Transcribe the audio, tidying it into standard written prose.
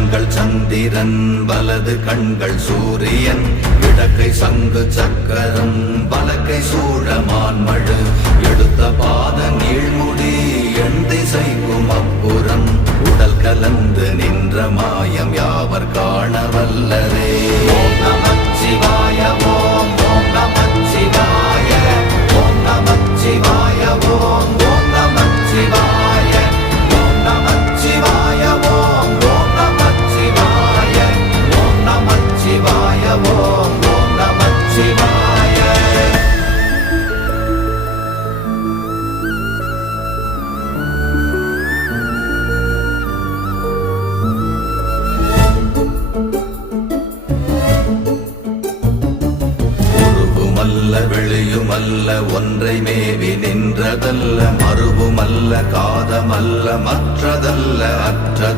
கண்கள் சந்திரன் வலது கண்கள் சூரியன் இடக்கை சங்கு சக்கரம் வலக்கை சூழமான் மழு எடுத்த பாத நீழ்முடி எண் திசைக்கும் அப்புறம் உடல் கலந்து நின்ற மாயம் யாவர் காண வல்லரே. ஓம் நமச்சிவாய ஓம் ஓம் நமச்சிவாய ஓம் நமச்சிவாய ஓம் ஓம் நமச்சிவாய ஓம் நமச்சிவாய ஓம் ஓம் நமச்சிவாய ஓம் நமச்சிவாய ஓம் ஓம் நமச்சிவாய. உருவுமல்ல வெளியுமல்ல ஒன்றை மேவி நின்றதல்ல மறுவுமல்ல காதமல்ல மற்றத